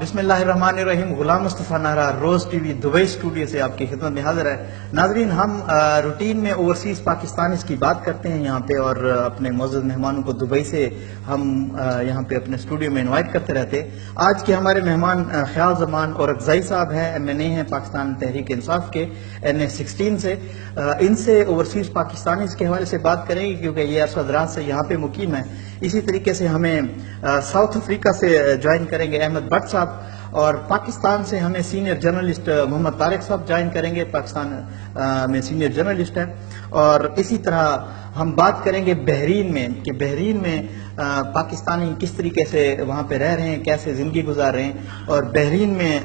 بسم اللہ الرحمن الرحیم. غلام مصطفیٰ نہرا، روز ٹی وی دبئی اسٹوڈیو سے آپ کی خدمت میں حاضر ہے. ناظرین، ہم روٹین میں اوورسیز پاکستانیز کی بات کرتے ہیں یہاں پہ، اور اپنے معزز مہمانوں کو دبئی سے ہم یہاں پہ اپنے اسٹوڈیو میں انوائٹ کرتے رہتے. آج کے ہمارے مہمان خیال زمان اور اقزائی صاحب ہیں، MNA ہیں پاکستان تحریک انصاف کے NA16 سے. ان سے اوورسیز پاکستانیز کے حوالے سے بات کریں گے کیونکہ یہ عرصہ دراز سے یہاں پہ مقیم ہے. اسی طریقے سے ہمیں ساؤتھ افریقہ سے جوائن کریں گے احمد بٹ صاحب، اور پاکستان سے ہمیں سینئر جرنلسٹ محمد طارق صاحب جوائن کریں گے، پاکستان میں سینئر جرنلسٹ ہیں. اور اسی طرح ہم بات کریں گے بحرین میں کہ بحرین میں پاکستانی کس طریقے سے وہاں پہ رہ رہے ہیں، کیسے زندگی گزار رہے ہیں. اور بحرین میں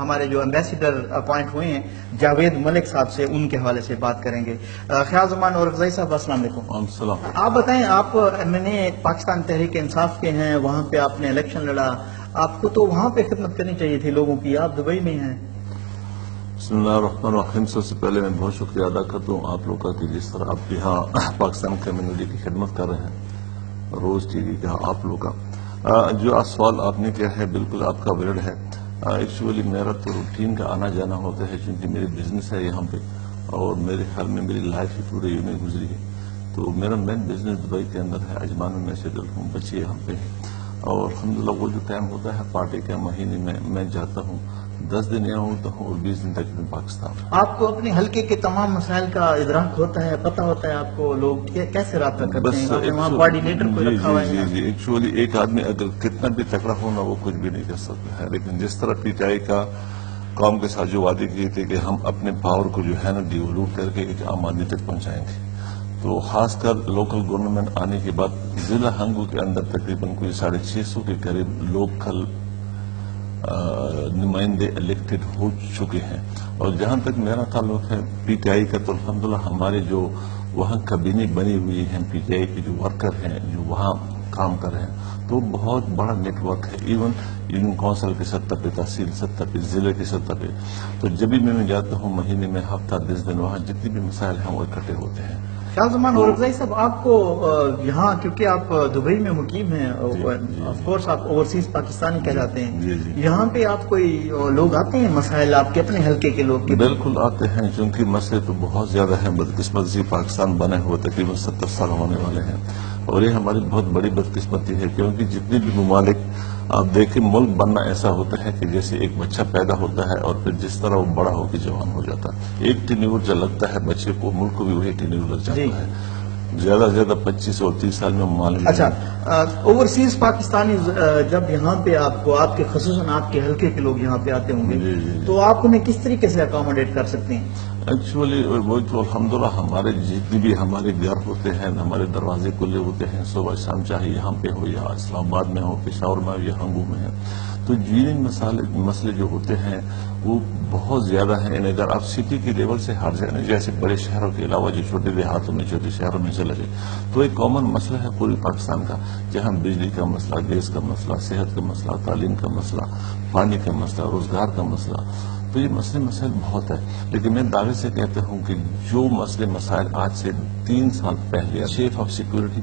ہمارے جو ایمبیسیڈر اپوائنٹ ہوئے ہیں جاوید ملک صاحب سے، ان کے حوالے سے بات کریں گے. خیال زمان اور اقزائی صاحب، السلام علیکم. السلام. آپ بتائیں، آپ MNA پاکستان تحریک انصاف کے ہیں، وہاں پہ آپ نے الیکشن لڑا، آپ کو تو وہاں پہ خدمت کرنی چاہیے تھی لوگوں کی، آپ دبئی میں ہیں. بسم اللہ الرحمن الرحیم. سب سے پہلے میں بہت شکریہ ادا کرتا ہوں آپ لوگوں کا کہ جس طرح آپ یہاں پاکستان کمیونٹی کی خدمت کر رہے ہیں. روز ٹی وی کا آپ لوگ کا جو سوال آپ نے کیا ہے بالکل آپ کا ویلڈ ہے. ایکچولی میرا تو روٹین کا آنا جانا ہوتا ہے چونکہ میری بزنس ہے یہاں پہ، اور میرے خیال میں میری لائف ہی پورے یوں میں گزری ہے. تو میرا مین بزنس دبئی کے اندر ہے، اجمان میں سے ہوں، بچے یہاں پہ ہیں. اور الحمدللہ وہ جو ٹائم ہوتا ہے پارٹی کے مہینے میں جاتا ہوں، 10 دن یہاں ہوتا ہوں اور 20 دن تک میں پاکستان. آپ کو اپنے حلقے کے تمام مسائل کا ادراک ہوتا ہے، پتہ ہوتا ہے آپ کو لوگ کیسے رابطہ کرتے ہیں؟ آپ نے وہاں کوآرڈینیٹر کو رکھا ہوا ہے. جی ایکچولی ایک آدمی اگر کتنا بھی تکڑا ہونا وہ کچھ بھی نہیں کر سکتا ہے، لیکن جس طرح PTI کا قوم کے ساتھ جو وعدے کیے تھے کہ ہم اپنے پاور کو جو ہے نا ڈیولوٹ کر کے ایک عام آدمی تک پہنچائیں گے. تو خاص کر لوکل گورنمنٹ آنے کے بعد ضلع ہنگو کے اندر تقریباً کوئی 650 کے قریب لوکل نمائندے الیکٹڈ ہو چکے ہیں. اور جہاں تک میرا تعلق ہے PTI کا، تو الحمدللہ ہمارے جو وہاں کابینی بنی ہوئی ہیں PTI کے جو ورکر ہیں جو وہاں کام کر رہے ہیں، تو بہت بڑا نیٹ ورک ہے. ایون یونین کونسل کی سطح پہ، تحصیل سطح پہ، ضلع کی سطح پہ. تو جب بھی میں جاتا ہوں مہینے میں ہفتہ 10 دن، وہاں جتنے بھی مسائل ہیں وہ اکٹھے ہوتے ہیں. خیال زمان اور اقزائی صاحب، آپ کو یہاں کیونکہ آپ دبئی میں مقیم ہیں، آف کورس آپ اوورسیز پاکستانی کہلاتے ہیں، یہاں پہ آپ کوئی لوگ آتے ہیں مسائل آپ کے اپنے حلقے کے لوگ؟ بالکل آتے ہیں، چونکہ مسئلے تو بہت زیادہ ہیں. بدقسمتی سے پاکستان بنے ہوئے تقریباً 70 سال ہونے والے ہیں، اور یہ ہماری بہت بڑی بدقسمتی ہے کیونکہ جتنے بھی ممالک آپ دیکھیں، ملک بننا ایسا ہوتا ہے کہ جیسے ایک بچہ پیدا ہوتا ہے اور پھر جس طرح وہ بڑا ہو کے جوان ہو جاتا ہے. ایک ٹینیور جو لگتا ہے بچے کو، ملک کو بھی وہی ٹینیور لگ جاتا ہے. زیادہ سے زیادہ 25 اور 30 سال میں ممالک. اچھا، اوورسیز پاکستانی جب یہاں پہ آپ کو، آپ کے خصوصاً آپ کے حلقے کے لوگ یہاں پہ آتے ہوں گے، تو آپ انہیں کس طریقے سے اکاموڈیٹ کر سکتے ہیں؟ ایکچولی وہ تو الحمدللہ ہمارے جتنے بھی ہمارے گھر ہوتے ہیں، ہمارے دروازے کھلے ہوتے ہیں صبح شام، چاہے یہاں پہ ہو یا اسلام آباد میں ہو، پشاور میں ہو یا ہنگو میں ہے. تو جیننگ مسئلے جو ہوتے ہیں وہ بہت زیادہ ہیں. اگر آپ سٹی کے لیول سے ہٹ جائیں، جیسے بڑے شہروں کے علاوہ جو چھوٹے دیہاتوں میں، چھوٹے شہروں میں چلے جائیں، تو ایک کامن مسئلہ ہے پوری پاکستان کا، جہاں بجلی کا مسئلہ، گیس کا مسئلہ، صحت کا مسئلہ، تعلیم کا مسئلہ، پانی کا مسئلہ، روزگار کا مسئلہ. تو یہ مسائل بہت ہے. لیکن میں دعوے سے کہتا ہوں کہ جو مسائل آج سے 3 سال پہلے چیف آف سیکورٹی،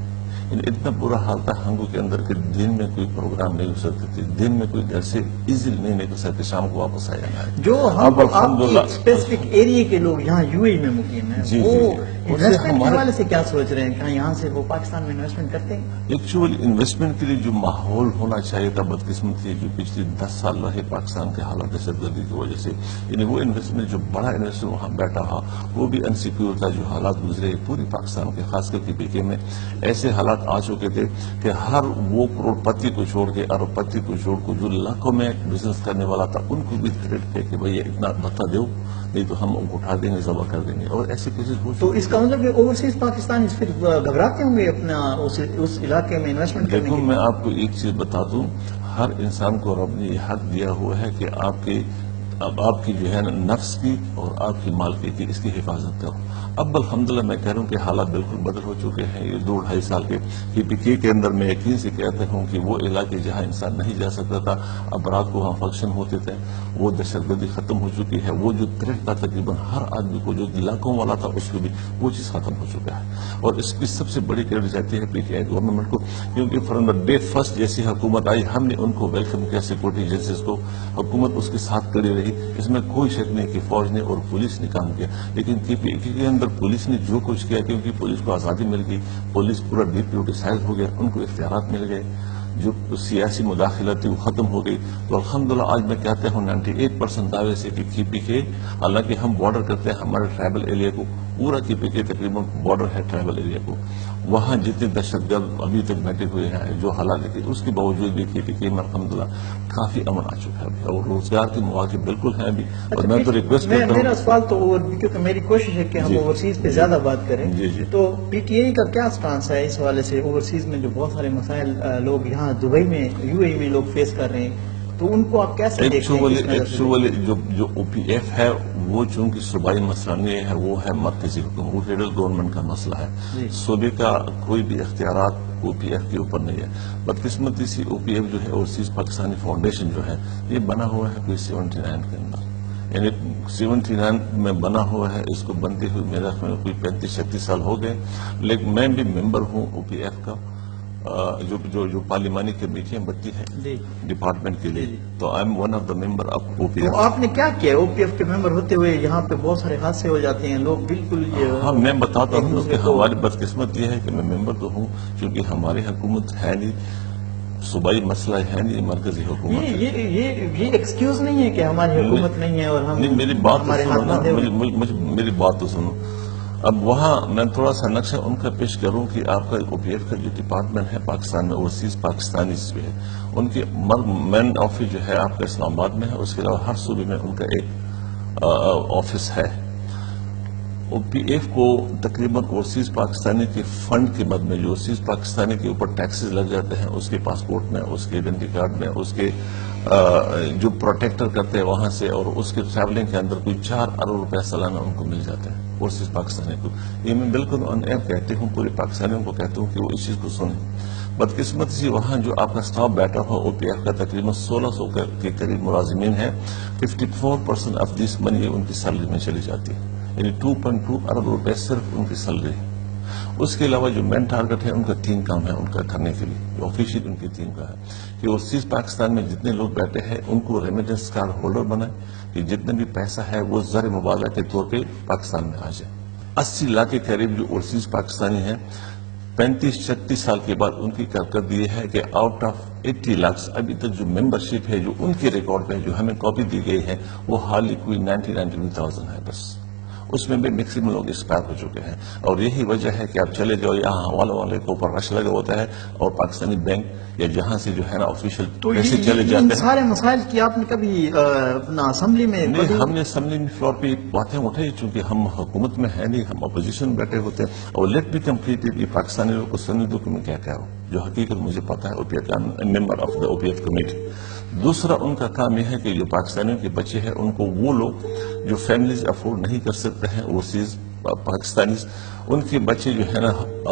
اتنا برا حال تھا ہنگو کے اندر کہ دن میں کوئی پروگرام نہیں ہو سکتے تھے، دن میں کوئی گھر سے ایزیلی نہیں نکل سکتے، شام کو واپس آ جانا ہے. جو ہم اسپیسیفک ایریے کے لوگ یہاں UAE میں مقیم ہیں، وہ انویسٹمنٹ کے حوالے سے کیا سوچ رہے ہیں؟ کہاں یہاں سے وہ پاکستان میں انویسٹمنٹ کرتے ہیں؟ ایکچولی انویسٹمنٹ کے لیے جو ماحول ہونا چاہیے تھا، بدقسمتی جو پچھلی 10 سال رہے پاکستان کے حالات دہشت گردی کی وجہ سے، یعنی وہ انویسٹمنٹ جو بڑا انویسٹر وہاں بیٹھا رہا وہ بھی انسیکیور تھا. جو حالات گزرے پوری پاکستان کے، خاص کر کے PK میں ایسے حالات آ چکے تھے کہ ہر وہ کروڑ پتی کو چھوڑ کے، ارب پتی کو چھوڑ کے، جو لاکھوں میں بزنس کرنے والا تھا ان کو بھی تھریٹ کیا کہ بھائی اتنا بتا دو نہیں تو ہم اٹھا دیں گے، ذبح کر دیں گے. اور ایسے کیسز ہو. تو اس کا مطلب کہ اوورسیز پاکستانی پھر گھبراتے ہوں گے اپنا اس علاقے میں انویسٹمنٹ کرنے دیکھو کے؟ میں آپ کو ایک چیز بتا دوں، ہر انسان کو رب نے یہ حق دیا ہوا ہے کہ آپ کے اب آپ کی جو ہے نا نفس کی اور آپ کی مالکی کی اس کی حفاظت کرو. اب الحمدللہ میں کہہ رہا ہوں کہ حالات بالکل بدل ہو چکے ہیں. یہ 2-2.5 سال کے PK کے اندر میں یقین سے کہتا ہوں کہ وہ علاقے جہاں انسان نہیں جا سکتا تھا، اب رات کو وہاں فنکشن ہوتے تھے، وہ دہشت گردی ختم ہو چکی ہے. وہ جو تھریٹ تھا تقریباً ہر آدمی کو جو علاقوں والا تھا اس کو بھی وہ چیز ختم ہو چکا ہے. اور اس کی سب سے بڑی کریڈٹ جاتی ہے PTI گورنمنٹ کو، کیونکہ فرام دا ڈے فرسٹ جیسی حکومت آئی ہم نے ان کو ویلکم کیا، سیکورٹی ایجنسیز کو. حکومت اس کے ساتھ کڑی رہی، اس میں کوئی شک نہیں کہ فوج نے اور پولیس نے کام کیا. لیکن PK کے اندر پولیس نے جو کچھ کیا، کیونکہ پولیس کو آزادی مل گئی، پولیس پورا ڈیپیوٹیسائز ہو گیا، ان کو اختیارات مل گئے، جو سیاسی مداخلت تھی وہ ختم ہو گئی. تو الحمدللہ آج میں کہتا ہوں 98% دعوے سے کہ PK، حالانکہ ہم بارڈر کرتے ہیں ہمارے ٹرائبل ایریا کو، پورا PK تقریباً بارڈر ہے ٹرائبل ایریا کو. وہاں جتنے دہشت گرد ابھی تک بیٹھے ہوئے ہیں جو حالات تھے، اس کے باوجود بھی PK میں الحمدللہ کافی امن آ چکا ہے ابھی، اور روزگار کے مواقع بالکل ہیں ابھی. اور میں تو ریکویسٹ کرتا ہوں، میرا سوال تو کیونکہ میری کوشش ہے کہ ہم اوورسیز پہ زیادہ بات کریں. تو PTI کا کیا سٹانس ہے اس حوالے سے؟ اوورسیز میں جو بہت سارے مسائل لوگ یہاں دبئی میں UAE میں لوگ فیس کر رہے ہیں، تو ان کو آپ کیسے دیکھتے ہیں؟ ایکچولی جو OPF ہے وہ چونکہ صوبائی مسئلہ نہیں ہے، وہ ہے مرکزی حکومت، وہ فیڈرل گورنمنٹ کا مسئلہ ہے. صوبے کا کوئی بھی اختیارات OPF کے اوپر نہیں ہے. بدقسمتی سے OPF جو ہے اوورسیز پاکستانی فاؤنڈیشن جو ہے یہ بنا ہوا ہے کوئی 79 کے اندر، یعنی 79 میں بنا ہوا ہے. اس کو بنتے ہوئے میرا کوئی 35-36 سال ہو گئے. لیکن میں بھی ممبر ہوں OPF کا، جو پارلیمانی کمیٹیاں بنتی ہیں ڈپارٹمنٹ کے لیے، تو I am one of the member of OPF. تو آپ نے کیا کیا OPF کے ممبر ہوتے ہوئے؟ یہاں پہ بہت سارے حادثے ہو جاتے ہیں، لوگ بالکل ہاں میں بتاتا ہوں کہ ہماری بدقسمت یہ ہے کہ میں ممبر تو ہوں، چونکہ ہماری حکومت ہے نہیں، صوبائی مسئلہ ہے نہیں، مرکزی حکومت ہے. یہ ایکسکیوز نہیں ہے کہ ہماری حکومت نہیں ہے اور ہم میری بات تو ہمارے سنو ہاتھ نا، بندھے ہوئے. میری بات تو سنو. اب وہاں میں تھوڑا سا نقشہ ان کا پیش کروں کہ آپ کا OPF کا جو ڈپارٹمنٹ ہے پاکستان میں، اوورسیز پاکستانی جو ہے، ان کی مین آفس جو ہے آپ کا اسلام آباد میں ہے. اس کے علاوہ ہر صوبے میں ان کا ایک آفس ہے. OPF کو تقریباً اوورسیز پاکستانی کے فنڈ کے مد میں جو اوورسیز پاکستانی کے اوپر ٹیکسز لگ جاتے ہیں، اس کے پاسپورٹ میں، اس کے آئیڈینٹی کارڈ میں، اس کے جو پروٹیکٹر کرتے ہیں وہاں سے، اور اس کے ٹریولنگ کے اندر کوئی 4 ارب روپے سالانہ ان کو مل جاتے ہیں اوورسیز پاکستانی کو. یہ میں بالکل آن ایئر کہتی ہوں، پورے پاکستانیوں کو کہتا ہوں کہ وہ اس چیز کو سنیں. بدقسمتی سے وہاں جو آپ کا اسٹاف بیٹھا ہوا OPF کا تقریباً 1600 کے قریب ملازمین ہیں، 54% آف دس منی ان کی سیلری میں چلی جاتی ہے، یعنی 2.2 ارب روپے صرف ان کی سیلری. اس کے علاوہ جو مین ٹارگٹ ہے ان کا 3 کام ہے ان کا کرنے کے لیے، جو آفیشیل ان کی 3 کا ہے کہ اوورسیز پاکستان میں جتنے لوگ بیٹھے ہیں ان کو ریمیٹنس کارڈ ہولڈر بنائیں، کہ جتنے بھی پیسہ ہے وہ زر مبادلہ کے طور پہ پاکستان میں آ جائے. 80 لاکھ کے قریب جو اوورسیز پاکستانی ہیں، 35-36 سال کے بعد ان کی کارکردگی یہ ہے کہ آؤٹ آف 80 لاکھ ابھی تک جو ممبرشپ ہے جو ان کے ریکارڈ پہ جو ہمیں کاپی دی گئی ہے وہ حالی کوئی 90,000 ہے بس. اس میں بھی میکسیمم لوگ ایکسپائر ہو چکے ہیں. اور یہی وجہ ہے کہ آپ چلے جاؤ یہاں حوالہ والے کے اوپر رش لگا ہوتا ہے، اور پاکستانی بینک یا جہاں سے جو ہے نا آفیشیل پیسے چلے ان جاتے ہیں. سارے مسائل کی آپ نے کبھی اپنا اسمبلی میں نہیں، ہم نے اسمبلی میں فلور پہ باتیں اٹھائی، چونکہ ہم حکومت میں ہے نہیں، ہم اپوزیشن میں بیٹھے ہوتے ہیں. اور لیٹ بی کمپلیٹڈ، یہ پاکستانی لوگوں کو سننے دو کہ میں کیا کہہ رہا ہوں، جو حقیقت مجھے پتا ہے. OPF کا member of the OPF committee. دوسرا ان کا کام یہ ہے کہ جو پاکستانیوں کے بچے ہیں ان کو، وہ لوگ جو فیملیز افورڈ نہیں کر سکتے ہیں اوورسیز پاکستانی، ان کے بچے جو ہے نا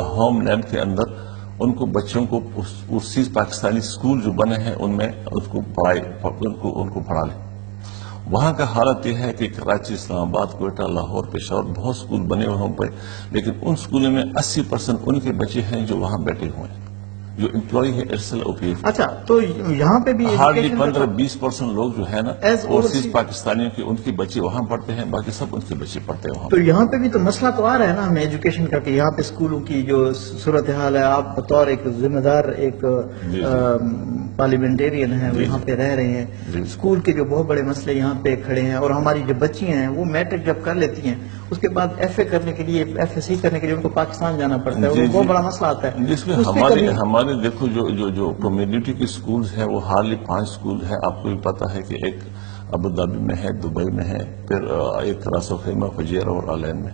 ہوم لینڈ کے اندر، ان کو بچوں کو اوورسیز پاکستانی اسکول جو بنے ہیں ان میں ان کو پڑھا لیں. وہاں کا حالت یہ ہے کہ کراچی، اسلام آباد، کوئٹہ، لاہور، پشاور بہت اسکول بنے ہوئے ہوں پہ، لیکن ان اسکولوں میں 80% ان کے بچے ہیں جو وہاں بیٹھے ہوئے ہیں، جو امپلائی ہے ایئرسیل OPF. اچھا، تو یہاں پہ بھی ہارڈلی 15-20% لوگ جو ہے نا اوورسیز پاکستانیوں کے، ان کے بچے وہاں پڑھتے ہیں، باقی سب ان کے بچے پڑھتے ہیں وہاں. تو یہاں پہ بھی تو مسئلہ تو آ رہا ہے نا ہمیں ایجوکیشن کا، کہ یہاں پہ اسکولوں کی جو صورتحال ہے، آپ بطور ایک ذمہ دار ایک پارلیمنٹیرین ہیں، وہ یہاں پہ رہ رہے ہیں، اسکول کے جو بہت بڑے مسئلے یہاں پہ کھڑے ہیں. اور ہماری جو بچیاں ہیں وہ میٹرک جب کر لیتی ہیں، اس کے بعد FA کرنے کے لیے، FSC کرنے کے لیے ان کو پاکستان جانا پڑتا ہے، وہ بہت بڑا مسئلہ آتا ہے. جس میں ہمارے دیکھو جو کمیونٹی کے اسکولز ہیں وہ ہارلی 5 اسکول ہیں. آپ کو بھی پتا ہے کہ ایک ابوظہبی میں ہے، دبئی میں ہے، پھر ایک راس الخیمہ، فجیرہ اور آلین میں.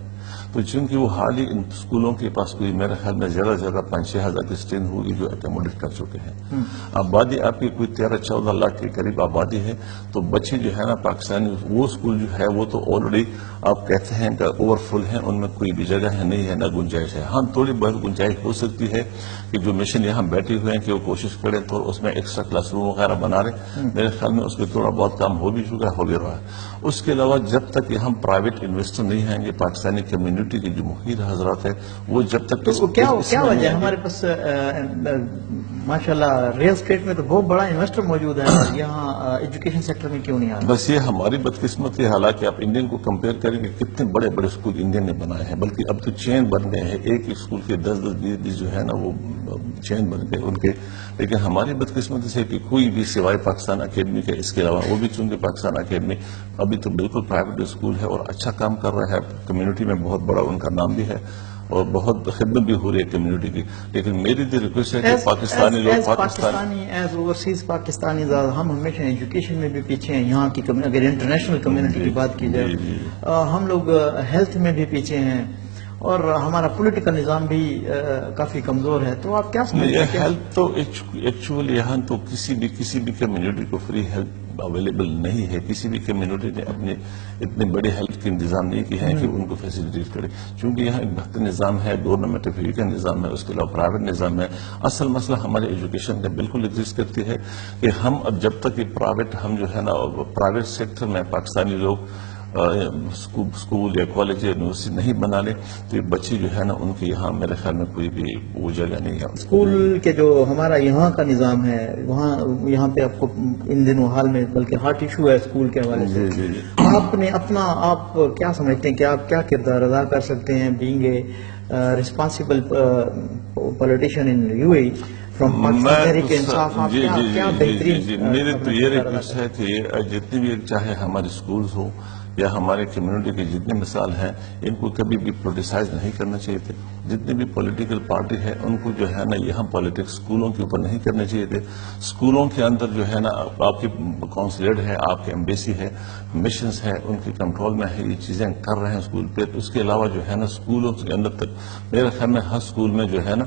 تو چونکہ وہ حال ہی ان اسکولوں کے پاس کوئی میرے خیال میں زیادہ سے زیادہ 5-6 ہزار کی اسٹرینتھ ہوگی جو اکوموڈیٹ کر چکے ہیں. آبادی آپ کی کوئی 13-14 لاکھ کے قریب آبادی ہے. تو بچے جو ہے نا پاکستانی وہ اسکول جو ہے وہ تو آلریڈی آپ کہتے ہیں کہ اوور فل ہیں, ان میں کوئی بھی جگہ ہے نہیں ہے نہ گنجائش ہے. ہاں تھوڑی بہت گنجائش ہو سکتی ہے کہ جو مشن یہاں بیٹھے ہوئے ہیں کہ وہ کوشش کریں تو اس میں ایکسٹرا کلاس روم وغیرہ بنا رہے. میرے خیال میں اس پہ تھوڑا بہت کام ہو بھی چکا ہو بھی رہا ہے. اس کے علاوہ جب تک یہاں پرائیویٹ انویسٹر نہیں آئیں گے پاکستانی کمیونٹی کے جو محیط حضرات ہیں وہ جب تک کیا وجہ ہے ہمارے پاس ماشاءاللہ ریل اسٹیٹ میں تو بہت بڑا انویسٹر موجود ہے اور یہاں ایجوکیشن سیکٹر میں کیوں نہیں آ رہا؟ بس یہ ہماری بدقسمتی ہے. حالانکہ آپ انڈین کو کمپیئر کریں گے کتنے بڑے بڑے اسکول انڈین نے بنائے ہیں, بلکہ اب تو چین بن گئے ہیں. ایک اسکول کے 10-20 جو ہے نا وہ چین بن گئے ان کے. لیکن ہماری بدقسمتی سے کہ کوئی بھی سوائے پاکستان اکیڈمی کے اس کے علاوہ وہ بھی چونکہ پاکستان اکیڈمی ابھی تو بالکل پرائیویٹ اسکول ہے اور اچھا کام کر رہا ہے. کمیونٹی میں بہت بڑا ان کا نام بھی ہے اور بہت خدمت بھی ہو رہی ہے کمیونٹی کی. لیکن میری تو ریکویسٹ ہے کہ پاکستانی لوگ ایز اوورسیز پاکستانی ہم ہمیشہ ایجوکیشن میں بھی پیچھے ہیں. یہاں کی اگر انٹرنیشنل کمیونٹی کی بات کی جائے ہم لوگ ہیلتھ میں بھی پیچھے ہیں اور ہمارا پولیٹیکل نظام بھی کافی کمزور ہے. تو آپ کیا سمجھتے ہیں؟ ہیلتھ تو ایکچولی یہاں تو کسی بھی کمیونٹی کو فری ہیلتھ اویلیبل نہیں ہے. کسی بھی کمیونٹی نے اپنے اتنے بڑے ہیلتھ کے انتظام نہیں کیے ہیں کہ ان کو فیسلٹیز کرے. چونکہ یہاں ایک بہتر نظام ہے, گورنمنٹ فری کا نظام ہے, اس کے علاوہ پرائیویٹ نظام ہے. اصل مسئلہ ہمارے ایجوکیشن میں بالکل ایگزسٹ کرتی ہے کہ ہم اب جب تک یہ پرائیویٹ ہم جو ہے نا پرائیویٹ سیکٹر میں پاکستانی لوگ اسکول یا کالج یا یونیورسٹی نہیں بنا لیں تو یہ بچے جو ہے نا ان کے یہاں میرے خیال میں کوئی بھی وہ جگہ نہیں ہے. اسکول کے جو ہمارا یہاں کا نظام ہے وہاں یہاں پہ آپ کو ان دنوں حال میں بلکہ ہارٹ ایشو ہے اسکول کے حوالے سے. آپ نے اپنا آپ کیا سمجھتے ہیں کہ آپ کیا کردار ادا کر سکتے ہیں being a responsible politician in you a from Pakistan Tehreek Insaf? آپ کیا بہترین میری تو یہ ریکویسٹ ہے کہ جتنے بھی چاہے ہمارے اسکولز ہو یا ہمارے کمیونٹی کے جتنے مثال ہیں ان کو کبھی بھی پولیٹیسائز نہیں کرنا چاہیے تھے. جتنی بھی پولیٹیکل پارٹی ہے ان کو جو ہے نا یہاں پالیٹکس اسکولوں کے اوپر نہیں کرنے چاہیے تھے. اسکولوں کے اندر جو ہے نا آپ کی کونسلیٹ ہے, آپ کی ایمبیسی ہے, مشنز ہے, ان کے کنٹرول میں ہے, یہ چیزیں کر رہے ہیں اسکول پہ. اس کے علاوہ جو ہے نا اسکولوں کے اندر تک میرے خیال میں ہر اسکول میں جو ہے نا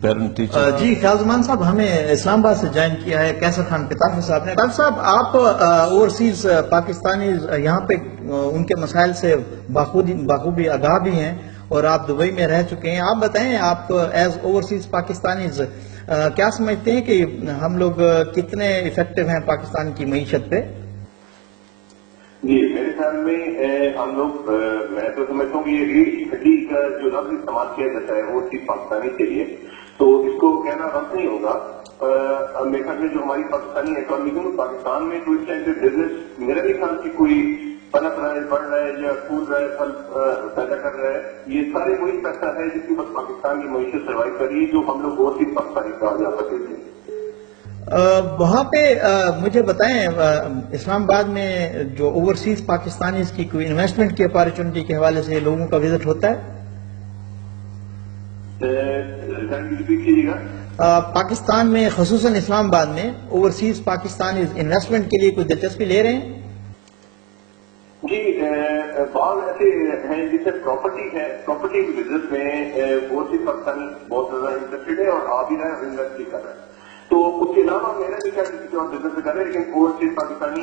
پیرنٹ ٹیچر. جی فیاض زمان صاحب ہمیں اسلام آباد سے جوائن کیا ہے کیسر خان پتافی صاحب نے. ڈاکٹر صاحب آپ اوورسیز پاکستانی یہاں پہ ان کے مسائل سے بخوبی آگاہ بھی ہیں اور آپ دبئی میں رہ چکے ہیں. آپ بتائیں آپ ایز اوورسیز پاکستانیز کیا سمجھتے ہیں کہ ہم لوگ کتنے افیکٹو ہیں پاکستان کی معیشت پہ؟ جی میرے خیال میں ہم لوگ میں تو سمجھتا ہوں کہ یہ ریڑھ کی ہڈی کا جو لفظ استعمال کیا جاتا ہے وہ صرف پاکستانی کے لیے, تو اس کو کہنا غلط نہیں ہوگا. میرے خیال میں جو ہماری پاکستانی اکانومی ہے پاکستان میں کوئی ٹائم پہ بزنس میرے بھی خیال کی کوئی پنپ رہا ہے, بڑھ رہا ہے یا پھول رہا ہے, پھل پیدا کر رہا ہے, یہ سارے وہی پیسہ ہے جس کی بس پاکستان کی معیشت سروائو کر رہی ہے جو ہم لوگ اور صرف پاکستانی کہا جا سکتے تھے. وہاں پہ مجھے بتائیں اسلام آباد میں جو اوورسیز پاکستانیز کی کوئی انویسٹمنٹ کی اپارچونٹی کے حوالے سے لوگوں کا وزٹ ہوتا ہے؟ پاکستان میں خصوصاً اسلام آباد میں اوورسیز پاکستانیز انویسٹمنٹ کے لیے کوئی دلچسپی لے رہے ہیں؟ جی بعض ایسے ہیں جسے پراپرٹی ہے, پراپرٹی کے بزنس میں وہ صرف پاکستانی بہت زیادہ انٹرسٹڈ ہے اور آ بھی رہا ہے, انویسٹ بھی کر رہا ہے. تو اس کے علاوہ میرا بھی کیا کسی اور بزنس کر رہے ہیں, لیکن وہ صرف پاکستانی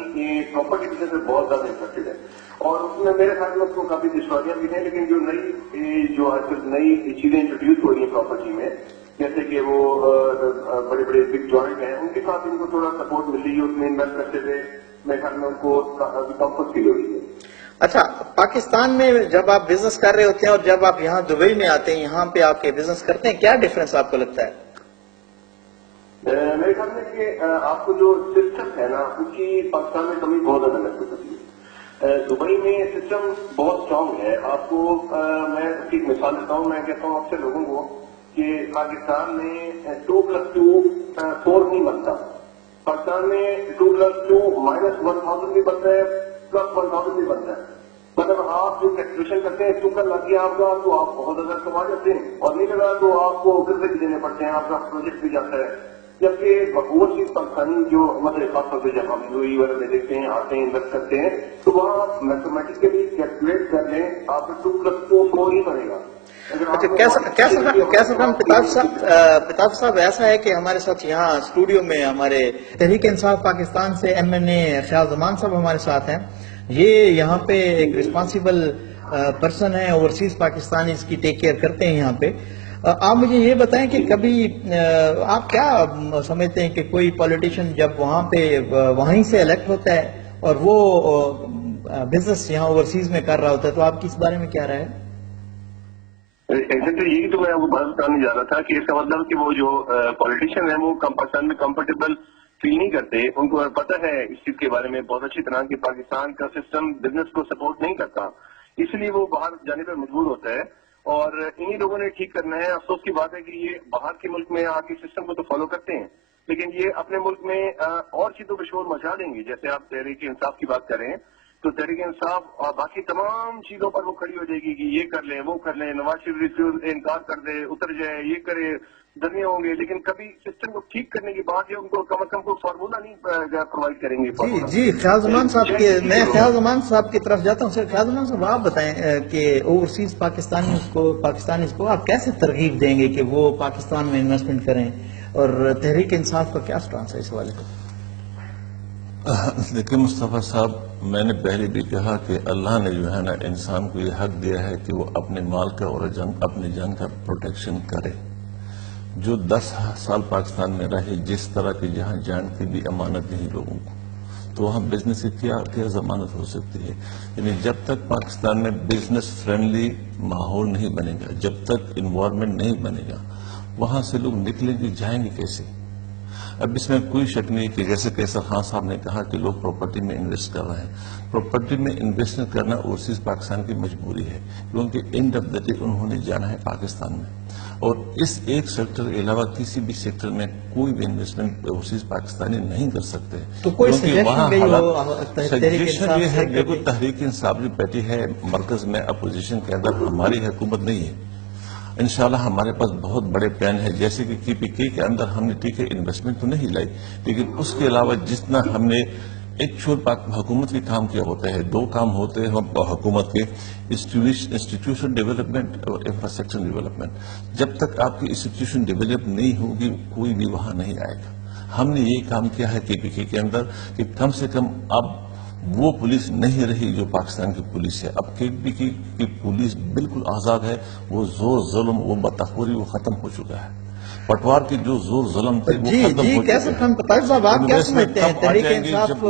پراپرٹی بزنس میں بہت زیادہ انٹرسٹڈ ہے. اور اس میں میرے خیال میں اس کو کافی دشواریاں بھی ہیں, لیکن جو نئی جو آج کل نئی چیزیں انٹروڈیوس ہو رہی ہیں پراپرٹی میں, جیسے کہ وہ بڑے بڑے بگ جوائنٹ ہیں, ان کے ساتھ ان کو تھوڑا سپورٹ مل رہی ہے, اس میں انویسٹ کرتے ہوئے میرے خیال میں ان کو کمفرٹ فیل ہو رہی ہے. اچھا, پاکستان میں جب آپ بزنس کر رہے ہوتے ہیں اور جب آپ یہاں دبئی میں آتے ہیں, یہاں پہ آپ کے بزنس کرتے ہیں, کیا ڈفرنس آپ کو لگتا ہے؟ میرے خیال میں کہ آپ کو جو سسٹم ہے نا اس کی پاکستان میں کمی بہت زیادہ محسوس ہوتی ہے. دبئی میں سسٹم بہت اسٹرانگ ہے. آپ کو میں اس کی ایک مثال دیتا ہوں. میں کہتا ہوں آپ سے لوگوں کو کہ پاکستان میں 2+2 4 نہیں بنتا. پاکستان میں 2+2 -1000 بھی بنتا ہے, +1000 بھی بنتا ہے. مطلب آپ جو کیلکولیشن کرتے ہیں 2 کا لگ گیا آپ کا تو آپ بہت زیادہ کما جاتے ہیں, اور نہیں لگا تو آپ کو قرضے بھی دینے پڑتے ہیں, آپ کا پروجیکٹ بھی جاتا ہے. جبکہ اوورسیز پاکستانی جو مطلب خاص طور پہ جب ہم یو اے وغیرہ میں دیکھتے ہیں آتے ہیں انویسٹ کرتے ہیں تو وہاں میتھمیٹیکلی کیلکولیٹ کر لیں آپ کو 2+2 ہی بنے گا. کیسر خان پتاف صاحب ایسا ہے کہ ہمارے ساتھ یہاں اسٹوڈیو میں ہمارے تحریک انصاف پاکستان سے MNA خیال زمان صاحب ہمارے ساتھ ہیں. یہ یہاں پہ ایک ریسپانسیبل پرسن ہے, اوورسیز پاکستانی اس کی ٹیک کیئر کرتے ہیں یہاں پہ. آپ مجھے یہ بتائیں کہ کبھی آپ کیا سمجھتے ہیں کہ کوئی پولیٹیشین جب وہاں پہ وہیں سے الیکٹ ہوتا ہے اور وہ بزنس یہاں اوورسیز میں کر رہا ہوتا ہے تو آپ کی اس بارے میں کیا رائے ہے؟ ایگزیکٹلی یہی تو میں آپ کو بات بتانے جا رہا تھا کہ اس کا مطلب کہ وہ جو پولیٹیشین ہیں وہ پاکستان میں کمفرٹیبل فیل نہیں کرتے. ان کو پتہ ہے اس چیز کے بارے میں بہت اچھی طرح کہ پاکستان کا سسٹم بزنس کو سپورٹ نہیں کرتا, اس لیے وہ باہر جانے پر مجبور ہوتا ہے اور انہی لوگوں نے ٹھیک کرنا ہے. افسوس کی بات ہے کہ یہ باہر کے ملک میں آ کے سسٹم کو تو فالو کرتے ہیں لیکن یہ اپنے ملک میں اور چیزوں پہ شور مچا دیں گے. جیسے آپ تحریک انصاف کی بات کریں تو تحریک انصاف اور باقی تمام چیزوں پر وہ کھڑی ہو جائے گی کہ یہ کر لیں وہ کر لیں, نواز شریف انکار کر دے اتر جائے یہ کرے دھرنے ہوں گے, لیکن کبھی سسٹم کو ٹھیک کرنے کی بات یہ ان کو کم از کم کوئی فارمولا نہیں پرووائڈ کریں گے. جی خیال زمان صاحب کے میں خیال زمان صاحب کی طرف جاتا ہوں. سر خیال زمان صاحب آپ بتائیں کہ اوورسیز پاکستانی کو آپ کیسے ترغیب دیں گے کہ وہ پاکستان میں انویسٹمنٹ کریں, اور تحریک انصاف کا کیا سٹانس ہے اس حوالے سے؟ دیکھیں مصطفیٰ صاحب, میں نے پہلے بھی کہا کہ اللہ نے جو ہے نا انسان کو یہ حق دیا ہے کہ وہ اپنے مال کا اور اپنے جان کا پروٹیکشن کرے. جو 10 سال پاکستان میں رہے جس طرح کی جہاں جان کی بھی امانت نہیں لوگوں کو, تو وہاں بزنس کی کیا ضمانت ہو سکتی ہے؟ یعنی جب تک پاکستان میں بزنس فرینڈلی ماحول نہیں بنے گا, جب تک انوائرمنٹ نہیں بنے گا, وہاں سے لوگ نکلیں گے جائیں گے کیسے؟ اب اس میں کوئی شک نہیں کہ جیسے کیسر خان صاحب نے کہا کہ لوگ پراپرٹی میں انویسٹ کر رہے ہیں. پراپرٹی میں انویسٹ کرنا اوورسیز پاکستان کی مجبوری ہے کیونکہ اینڈ آف دا ڈے انہوں نے جانا ہے پاکستان میں, اور اس ایک سیکٹر کے علاوہ کسی بھی سیکٹر میں کوئی بھی انویسٹمنٹ اوورسیز پاکستانی نہیں کر سکتے. کیونکہ وہاں سجیشن یہ ہے, دیکھو تحریک انصاف جو بیٹھی ہے مرکز میں اپوزیشن کے اندر, ہماری حکومت نہیں ہے. انشاءاللہ ہمارے پاس بہت بڑے پلان ہے, جیسے کہ KPK کے اندر ہم نے ٹھیک ہے انویسٹمنٹ تو نہیں لائی, لیکن اس کے علاوہ جتنا ہم نے ایکچوئل حکومت کے کام کیا ہوتا ہے, 2 کام ہوتے ہیں حکومت کے, انسٹیٹیوشن ڈیولپمنٹ اور انفراسٹرکچر ڈیولپمنٹ. جب تک آپ کی انسٹیٹیوشن ڈیولپ نہیں ہوگی کوئی بھی وہاں نہیں آئے گا. ہم نے یہ کام کیا ہے KPK کے اندر کہ کم سے کم اب وہ پولیس نہیں رہی جو پاکستان کی پولیس ہے. اب KPK کی پولیس بالکل آزاد ہے, وہ زور ظلم وہ بتخوری وہ ختم ہو چکا ہے. پٹوار کے جو زور ظلم تھے وہ ختم ہو چکے ہیں. صاحب آپ کیا سمجھتے ہیں تحریک انصاف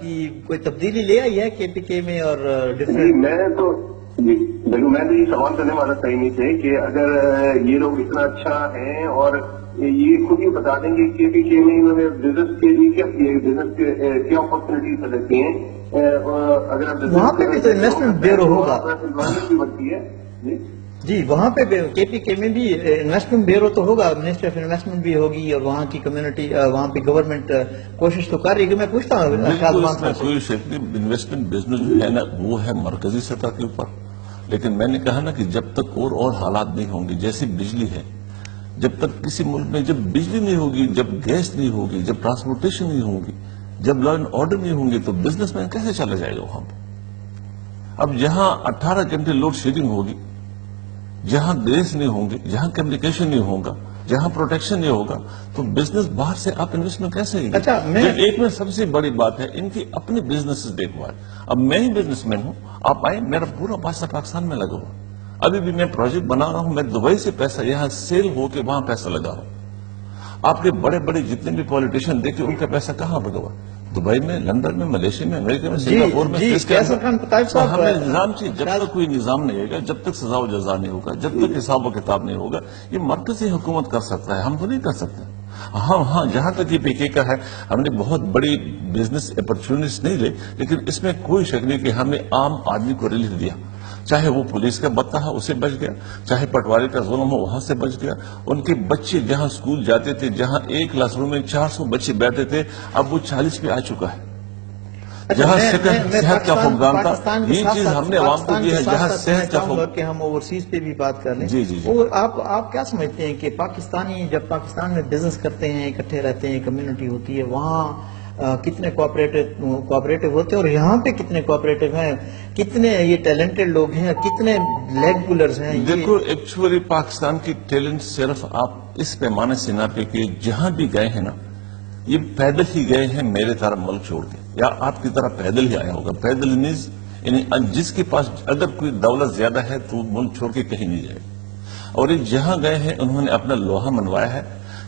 کی کوئی تبدیلی لے آئی ہے KPK میں اور ڈفرینٹ؟ میں تو یہ سوال کرنے والا صحیح نہیں تھے کہ اگر یہ لوگ اتنا اچھا ہیں اور یہ خود ہی بتا دیں گے کہ KPK میں انہوں نے بزنس کے لیے کیا کیا, بزنس کے کیا اپرچونیٹیز رکھتی ہیں. اگر وہاں پہ بھی تو انویسٹمنٹ بیورو ہوگا. بھی بڑھتی ہے جی وہاں پہ KPK میں بھی انویسٹمنٹ بیورو تو ہوگا, منسٹری آف انویسٹمنٹ بھی ہوگی, اور وہاں کی کمیونٹی وہاں پہ گورنمنٹ کوشش تو کر رہی ہے. میں پوچھتا ہوں کوئی شک نہیں, انویسٹمنٹ بزنس جو ہے نا وہ ہے مرکزی سطح کے اوپر, لیکن میں نے کہا نا کہ جب تک اور حالات نہیں ہوں گے, جیسے بجلی ہے, جب تک کسی ملک میں جب بجلی نہیں ہوگی, جب گیس نہیں ہوگی, جب ٹرانسپورٹیشن نہیں ہوگی, جب لا اینڈ آرڈر نہیں ہوں گے, تو بزنس مین کیسے چلا جائے گا وہاں پہ؟ اب جہاں 18 گھنٹے لوڈ شیڈنگ ہوگی, جہاں گیس نہیں ہوں گے, جہاں کمیونیکیشن نہیں ہوگا, جہاں پروٹیکشن نہیں ہوگا, تو بزنس باہر سے آپ انویسٹمنٹ کیسے ہی گے؟ ایک میں سب سے بڑی بات ہے ان کی اپنی بزنس دیکھوال. اب میں ہی بزنس مین ہوں, آپ آئیں, میرا پورا پیسہ پاکستان میں لگا ہوا. ابھی بھی میں پروجیکٹ بنا رہا ہوں, میں دبئی سے پیسہ یہاں سیل ہو کے وہاں پیسہ لگا رہا ہوں. آپ کے بڑے بڑے جتنے بھی پولیٹیشین دیکھیں ان کا پیسہ کہاں لگا ہوا؟ دبئی میں, لندن میں, ملیشیا میں, امریکہ میں, سنگاپور میں. ہمیں نظام چاہیے. جب تک کوئی نظام نہیں ہوگا, جب تک سزا و جزا نہیں ہوگا, جب تک حساب و کتاب نہیں ہوگا, یہ مرکزی حکومت کر سکتا ہے, ہم تو نہیں کر سکتے. ہاں جہاں تک یہ KPK کا ہے, ہم نے بہت بڑی بزنس اپرچونیٹیز نہیں لے, لیکن اس میں کوئی شک نہیں کہ ہم نے عام آدمی کو ریلیف دیا. چاہے وہ پولیس کا بتا ہے اسے بچ گیا, چاہے پٹواری کا ظلم ہو وہاں سے بچ گیا. ان کے بچے جہاں اسکول جاتے تھے, جہاں ایک کلاس روم میں 400 بچے بیٹھتے تھے, اب وہ 40 پہ آ چکا ہے. جہاں صحت کا فقدان تھا، پاکستان کے یہ ساتھ چیز ساتھ ہم نے عوام کو دی ہے، جہاں صحت کا چاہوں گا کہ ہم اوورسیز پہ بھی بات کر لیں. جی جی جی. اور آپ کیا سمجھتے ہیں کہ پاکستانی جب پاکستان میں بزنس کرتے ہیں، اکٹھے رہتے ہیں، کمیونٹی ہوتی ہے، وہاں کتنے کوآپریٹو ہوتے ہیں، اور یہاں پہ کتنے کوآپریٹو ہیں، کتنے یہ ٹیلنٹڈ لوگ ہیں، کتنے لیگ پولرز ہیں؟ دیکھو ایکچولی پاکستان کی ٹیلنٹ صرف آپ اس پیمانے سے نہ پہ کہ جہاں بھی گئے ہیں نا، یہ پیدل ہی گئے ہیں میرے طرح ملک چھوڑ کے، یا آپ کی طرح پیدل ہی آیا ہوگا. پیدل نیز یعنی جس کے پاس اگر کوئی دولت زیادہ ہے تو وہ ملک چھوڑ کے کہیں نہیں جائے. اور یہ جہاں گئے ہیں انہوں نے اپنا لوہا منوایا ہے،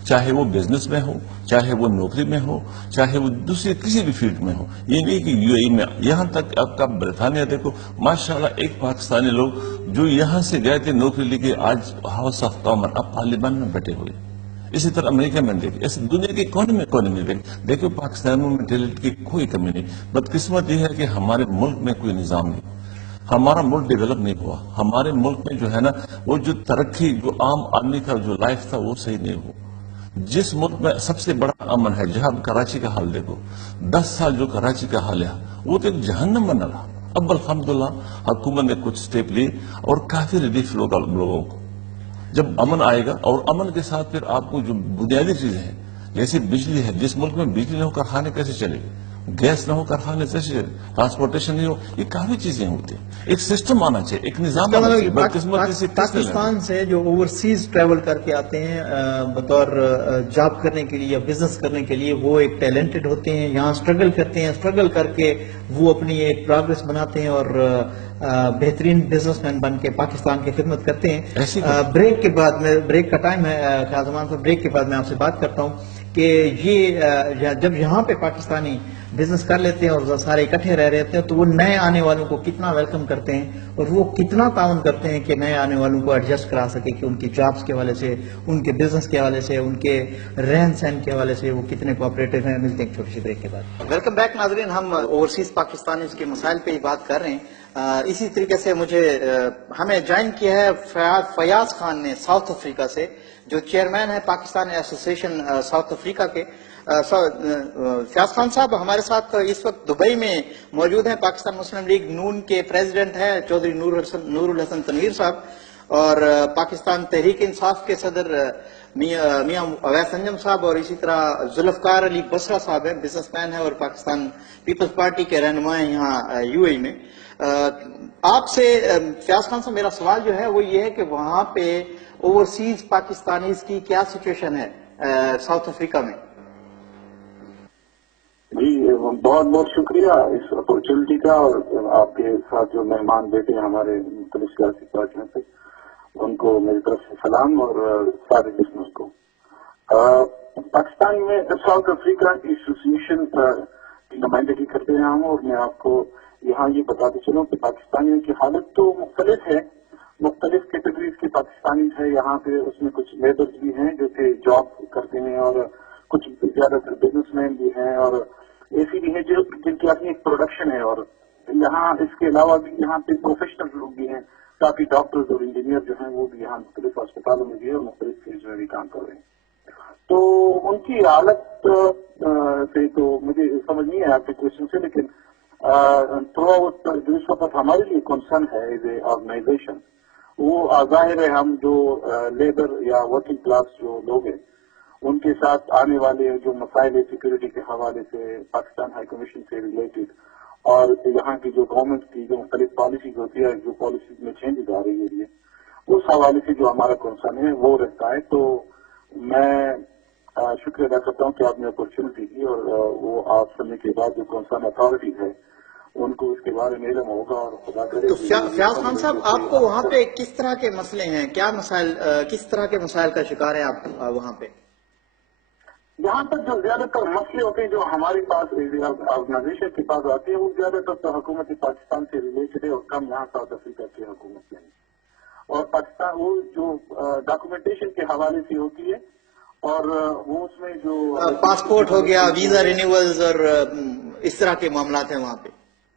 چاہے وہ بزنس میں ہو، چاہے وہ نوکری میں ہو، چاہے وہ دوسری کسی بھی فیلڈ میں ہو. یہ نہیں کہ یو اے ای میں، یہاں تک آپ کا برطانیہ دیکھو ماشاءاللہ، ایک پاکستانی لوگ جو یہاں سے گئے تھے نوکری لے کے آج ہاؤس آف کامن اب پارلیمان میں بیٹھے ہوئے. اسی طرح امریکہ میں دیکھیں، اس دنیا کے کونے میں دیکھو پاکستانوں میں ٹیلنٹ کی کوئی کمی نہیں. بدقسمت یہ ہے کہ ہمارے ملک میں کوئی نظام نہیں، ہمارا ملک ڈیولپ نہیں ہوا. ہمارے ملک میں جو ہے نا وہ جو ترقی جو عام آدمی کا جو لائف تھا وہ صحیح نہیں ہوا. جس ملک میں سب سے بڑا امن ہے، جہاں کراچی کا حال دیکھو، 10 سال جو کراچی کا حال ہے وہ تو ایک جہنم بنا رہا. اب الحمدللہ حکومت نے کچھ سٹیپ لی اور کافی ریلیف لوگوں کو. جب امن آئے گا، اور امن کے ساتھ پھر آپ کو جو بنیادی چیزیں ہیں جیسے بجلی ہے، جس ملک میں بجلی نہ ہو کارخانے کیسے چلے گا، گیس نہ ہو کارخانے کیسے چلے گا، ٹرانسپورٹیشن نہیں ہو، یہ کافی چیزیں ہوتی ہیں. ایک سسٹم آنا چاہیے، ایک نظام آنا چاہیے. بدقسمتی سے پاکستان سے جو اوورسیز ٹریول کر کے آتے ہیں بطور جاب کرنے کے لیے یا بزنس کرنے کے لیے، وہ ایک ٹیلنٹڈ ہوتے ہیں، یہاں اسٹرگل کرتے ہیں، اسٹرگل کر کے وہ اپنی ایک پروگرس بناتے ہیں اور بہترین بزنس مین بن کے پاکستان کی خدمت کرتے ہیں. بریک کے بعد میں، بریک کا ٹائم ہے خیال زمان صاحب، بریک کے بعد میں آپ سے بات کرتا ہوں کہ یہ جب یہاں پہ پاکستانی بزنس کر لیتے ہیں اور سارے اکٹھے رہ رہتے ہیں تو وہ نئے آنے والوں کو کتنا ویلکم کرتے ہیں اور وہ کتنا تعاون کرتے ہیں کہ نئے آنے والوں کو ایڈجسٹ کرا سکے کہ ان کی جابس کے حوالے سے، ان کے بزنس کے حوالے سے، ان کے رہن سہن کے حوالے سے وہ کتنے کوآپریٹو ہیں. ملتے ہیں چھوٹی سی بریک کے بعد. ویلکم بیک ناظرین، ہم اوورسیز پاکستانیز کے مسائل پہ ہی بات کر رہے ہیں. اسی طریقے سے ہمیں جوائن کیا ہے فیاض خان نے ساؤتھ افریقہ سے، جو چیئرمین ہے پاکستان ایسوسی ایشن ساؤتھ افریقہ کے. فیاض خان صاحب ہمارے ساتھ اس وقت دبئی میں موجود ہیں. پاکستان مسلم لیگ نون کے پریزیڈنٹ ہیں چودھری نور الحسن تنویر صاحب، اور پاکستان تحریک انصاف کے صدر میاں اویس انجم صاحب، اور اسی طرح ذوالفقار علی بصرہ صاحب ہیں، بزنس مین ہیں اور پاکستان پیپلز پارٹی کے رہنما ہیں یہاں یو اے ای میں. آپ سے فیاض خان صاحب میرا سوال جو ہے وہ یہ ہے کہ وہاں پہ اوورسیز پاکستانیز کی کیا سچویشن ہے ساؤتھ افریقہ میں؟ جی بہت بہت شکریہ اس اپرچونٹی کا، اور آپ کے ساتھ جو مہمان بیٹھے ہیں ہمارے مختلف سیاسی پارٹیوں سے، ان کو میری طرف سے سلام، اور سارے لسنرز کو. پاکستان میں ساؤتھ افریقہ ایسوسی ایشن کی نمائندگی کرتے ہیں ہم، اور میں آپ کو یہاں یہ بتاتے چلوں کہ پاکستانیوں کی حالت تو مختلف ہے. مختلف کیٹیگریز کے پاکستانی ہیں یہاں پہ، اس میں کچھ لیبرز بھی ہیں جو کہ جاب کرتے ہیں، اور کچھ زیادہ تر بزنس مین بھی ہیں، اور ایسی بھی ہیں جن کی اپنی ایک پروڈکشن ہے. اور یہاں اس کے علاوہ بھی یہاں پہ پروفیشنل لوگ بھی ہیں، کافی ڈاکٹرز اور انجینئر جو ہیں وہ بھی یہاں مختلف اسپتالوں میں بھی اور مختلف فیلڈز میں بھی کام کر رہے ہیں. تو ان کی حالت سے تو مجھے سمجھ نہیں ہے آپ کے کوشچن سے، لیکن تھرو آؤٹ جو اس وقت ہمارے لیے کنسرن ہے ایز اے آرگنائزیشن، وہ ظاہر ہے ہم جو لیبر یا ورکنگ کلاس جو لوگ ہیں ان کے ساتھ آنے والے جو مسائل سیکورٹی کے حوالے سے پاکستان ہائی کمیشن سے ریلیٹڈ، اور یہاں کی جو گورنمنٹ کی جو مختلف پالیسیز ہوتی ہے، جو پالیسیز میں چینجز آ رہی ہوتی ہے، اس حوالے سے جو ہمارا کنسرن ہے وہ رہتا ہے. تو میں شکریہ ادا کرتا ہوں کہ آپ نے اپرچونٹی دی، اور وہ آپ سننے کے بعد جو کنسرن اتھارٹیز ہے ان کو اس کے بارے میں علم ہوگا. اور خدا کرے. تو فیاض خان صاحب آپ کو وہاں پہ کس طرح کے مسئلے ہیں، کیا مسائل، کس طرح کے مسائل کا شکار ہیں آپ وہاں پہ؟ یہاں پر جو زیادہ تر مسئلے ہوتے ہیں جو ہمارے پاس آرگنائزیشن کے پاس آتے ہیں، وہ زیادہ تر تو حکومت پاکستان سے ریلیٹڈ ہے، اور کم یہاں ساؤتھ افریقہ کی حکومت سے. اور پاکستان وہ جو ڈاکومنٹیشن کے حوالے سے ہوتی ہے، اور وہ اس میں جو پاسپورٹ ہو گیا، ویزا رینیولز اور اس طرح کے معاملات ہیں وہاں پہ.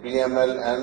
PMLN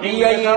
PIA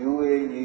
UAE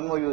MOU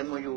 MOU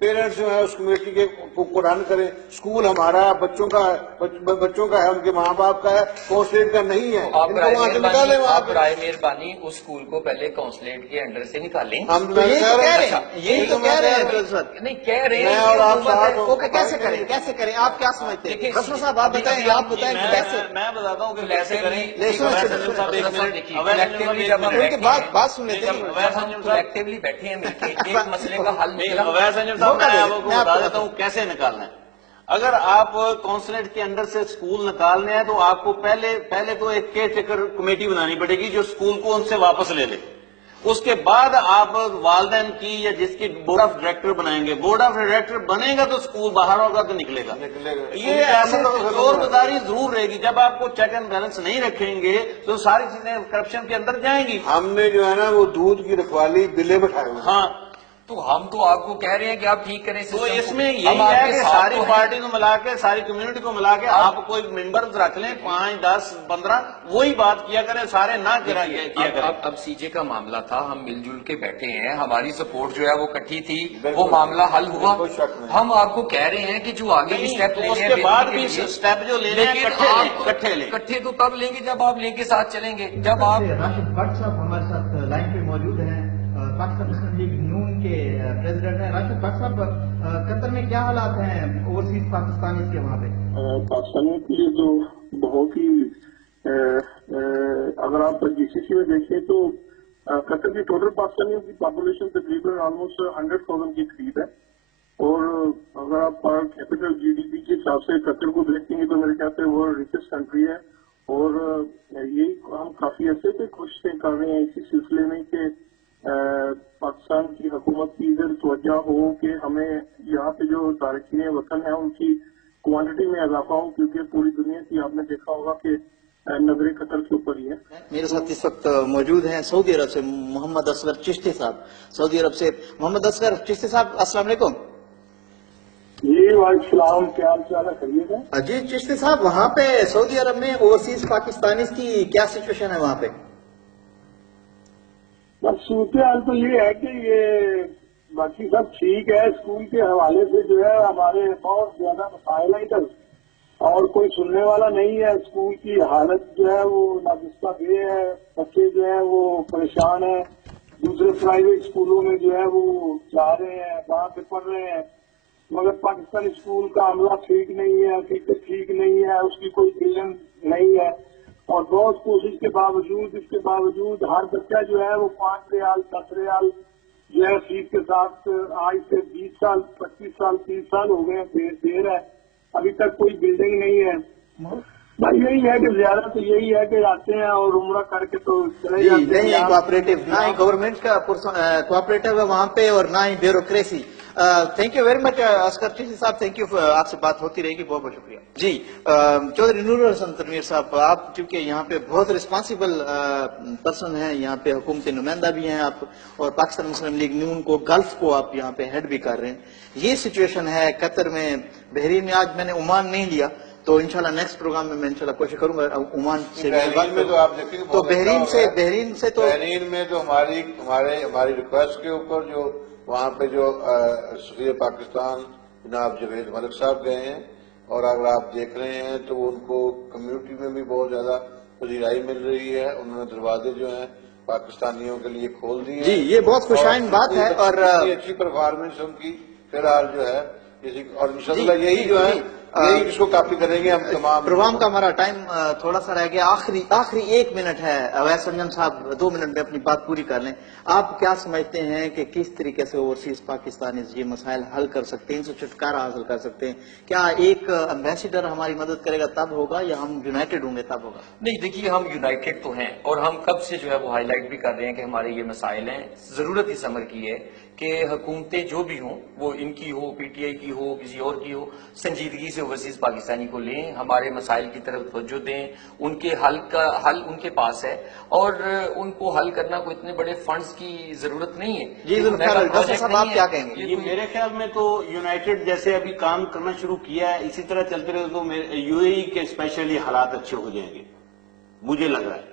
parents جو ہے اس کمیٹی کے کو رن کریں. اسکول ہمارا ہے, بچوں کا ہے, ان کے ماں باپ کا ہے, کونسلیٹ کا نہیں ہے. آپ ان کو وہاں سے نکالیں. وہاں آپ برائے مہربانی اس اسکول کو پہلے کونسلیٹ کے انڈر سے نکالیں. ہم یہی تو کہہ رہے ہیں نہیں کہہ رہے ہیں. میں اور آپ صاحب اوکے, کیسے کریں آپ کیا سمجھتے ہیں؟ رسول صاحب آپ بتائیں, آپ بتائیں کیسے. میں بتاتا ہوں کہ ایسے بات سن لیتے ہیں. کلیکٹیولی بیٹھے ہیں مل کے ایک مسئلے کا حل اویس انجم صاحب, میں آپ کو بتا دیتا ہوں کیسے نکالنا ہے. اگر آپ کونسلیٹ کے انڈر سے اسکول نکالنے ہیں تو آپ کو پہلے تو ایک کیئر ٹیکر کمیٹی بنانی پڑے گی جو اسکول کو ان سے واپس لے لے. اس کے بعد آپ والدین کی یا جس کی بورڈ آف ڈائریکٹر بنائیں گے. بورڈ آف ڈائریکٹر بنے گا تو اسکول باہر ہوگا تو نکلے گا. یہ ایسے زور گزاری ضرور رہے گی. جب آپ کو چیک اینڈ بیلنس نہیں رکھیں گے تو ساری چیزیں کرپشن کے اندر جائیں گی. ہم نے جو ہے نا وہ دودھ کی رکھوالی بلے بٹھائے ہوئے. ہاں, تو ہم تو آپ کو کہہ رہے ہیں کہ آپ ٹھیک کریں. تو اس میں یہی ہے کہ ساری پارٹی کو ملا کے, ساری کمیونٹی کو ملا کے آپ کوئی ممبرز رکھ لیں, 5, 10, 15, وہی بات کیا کریں, سارے نہ کیا کریں. اب سی جے کا معاملہ تھا, ہم مل جل کے بیٹھے ہیں, ہماری سپورٹ جو ہے وہ کٹھی تھی, وہ معاملہ حل ہوا. ہم آپ کو کہہ رہے ہیں کہ جو آگے بھی اسٹیپ لینے ہیں, اس کے بعد بھی اسٹیپ جو لینے ہیں کٹھے لیں. کٹھے تو تب لیں گے جب آپ لے کے ساتھ چلیں گے. جب آپ راشد بٹ صاحب ہمارے ساتھ لائن پہ موجود ہیں, پاکستان مسلم لیگ نون کے پریزیڈنٹ ہیں. راشد بٹ صاحب, قطر میں کیا حالات ہیں اوورسیز پاکستانی کے وہاں پہ؟ پاکستانیوں کے لیے تو بہت ہی اگر آپ جی سی سی میں دیکھیں تو قطر کی ٹوٹل پاکستانیوں کی پاپولیشن تقریباً آلموسٹ 100,000 کے قریب ہے. اور اگر آپ پر کیپٹل جی ڈی پی کے حساب سے قطر کو دیکھیں گے تو میرے خیال سے وہ ریچسٹ کنٹری ہے. اور یہی ہم کافی عرصے سے کوششیں کر رہے ہیں اسی سلسلے میں کہ پاکستان کی حکومت کی ادھر توجہ ہو کہ ہمیں یہاں پہ جو تارکین وطن ہیں ان کی کوانٹٹی میں اضافہ ہو, کیونکہ پوری دنیا کی آپ نے دیکھا ہوگا کہ نظر قطر کے اوپر ہی ہے. میرے ساتھ اس وقت موجود ہیں سعودی عرب سے محمد اصغر چشتی صاحب. سعودی عرب سے محمد اصغر چشتی صاحب, السلام علیکم. جی وعلیکم السلام, کیا حال چال ہے, خیریت ہے؟ جی چشتی صاحب, وہاں پہ سعودی عرب میں اوورسیز پاکستانی کی کیا سچویشن ہے وہاں پہ؟ بس صورتحال تو یہ ہے کہ یہ باقی سب ٹھیک ہے. اسکول کے حوالے سے جو ہے ہمارے بہت زیادہ مسائل ہیں ادھر, اور کوئی سننے والا نہیں ہے. اسکول کی حالت جو ہے وہ ناگفتہ بے ہے, بچے جو ہے وہ پریشان ہیں. دوسرے پرائیویٹ اسکولوں میں جو ہے وہ جا رہے ہیں, وہاں پہ پڑھ رہے ہیں, مگر پاکستانی اسکول کا عملہ ٹھیک نہیں ہے, فیس ٹھیک نہیں ہے, اس کی کوئی بلڈنگ نہیں ہے. اور بہت کوشش کے باوجود, اس کے باوجود ہر بچہ جو ہے وہ 5 ریال 10 ریال جو ہے فیس کے ساتھ آج سے 20 سال 25 سال 30 سال ہو گئے دے رہا ہے. ابھی تک کوئی بلڈنگ نہیں ہے. بس یہی ہے کہ زیادہ تو یہی ہے کہ آتے ہیں اور عمرہ کر کے تو چلے جاتے ہیں. نہیں ہے کوآپریٹو, نہ ہی گورنمنٹ کا کوآپریٹو ہے وہاں پہ, اور نہ ہی bureaucracy. Thank you very much Asghar Chishti صاحب, تھینک یو. آپ سے بات ہوتی رہے گی, بہت بہت شکریہ. جی چودھری نور الحسن تنویر صاحب, آپ چونکہ یہاں پہ بہت رسپانسبل پرسن ہیں, یہاں پہ حکومتی نمائندہ بھی ہیں آپ, اور پاکستان مسلم لیگ نون کو گلف کو آپ یہاں پہ ہیڈ بھی کر رہے ہیں. یہ سچویشن ہے قطر میں, بحرین میں. آج میں نے عمان نہیں لیا, تو انشاءاللہ نیکسٹ پروگرام میں انشاءاللہ کوشش کروں گا عمان سے. بحرین میں تو آپ دیکھیں تو بحرین سے تو بحرین میں تو ہماری ریکویسٹ کے اوپر جو وہاں پہ جو سفیر پاکستان جناب جاوید ملک صاحب گئے ہیں, اور اگر آپ دیکھ رہے ہیں تو ان کو کمیونٹی میں بھی بہت زیادہ پذیرائی مل رہی ہے. انہوں نے دروازے جو ہیں پاکستانیوں کے لیے کھول دیے. جی یہ بہت خوشائن بات ہے, اور اچھی پرفارمنس ان کی فی الحال جو ہے, اور انشاءاللہ یہی جو ہے یہی اس کو کاپی کریں گے ہم تمام. پروگرام کا ہمارا ٹائم تھوڑا سا رہ گیا, آخری 1 منٹ ہے. اویس انجم صاحب 2 منٹ میں اپنی بات پوری کر لیں. آپ کیا سمجھتے ہیں کہ کس طریقے سے اوورسیز پاکستانی یہ مسائل حل کر سکتے ہیں, ان سے چھٹکارا حاصل کر سکتے ہیں؟ کیا ایک امبیسیڈر ہماری مدد کرے گا تب ہوگا, یا ہم یونائٹڈ ہوں گے تب ہوگا؟ نہیں, دیکھیے ہم یونائٹڈ تو ہیں, اور ہم کب سے جو ہے وہ ہائی لائٹ بھی کر رہے ہیں کہ ہمارے یہ مسائل ہیں. ضرورت اس امر کی ہے کہ حکومتیں جو بھی ہوں, وہ ان کی ہو, پی ٹی آئی کی ہو, کسی اور کی ہو, سنجیدگی سے اوورسیز پاکستانی کو لیں, ہمارے مسائل کی طرف توجہ دیں. ان کے حل ان کے پاس ہے, اور ان کو حل کرنا کوئی اتنے بڑے فنڈز کی ضرورت نہیں ہے. جی ڈاکٹر صاحب آپ کیا کہیں گے؟ یہ میرے خیال میں تو یونائٹڈ جیسے ابھی کام کرنا شروع کیا ہے, اسی طرح چلتے رہے تو یو اے ای کے اسپیشلی حالات اچھے ہو جائیں گے, مجھے لگ رہا ہے.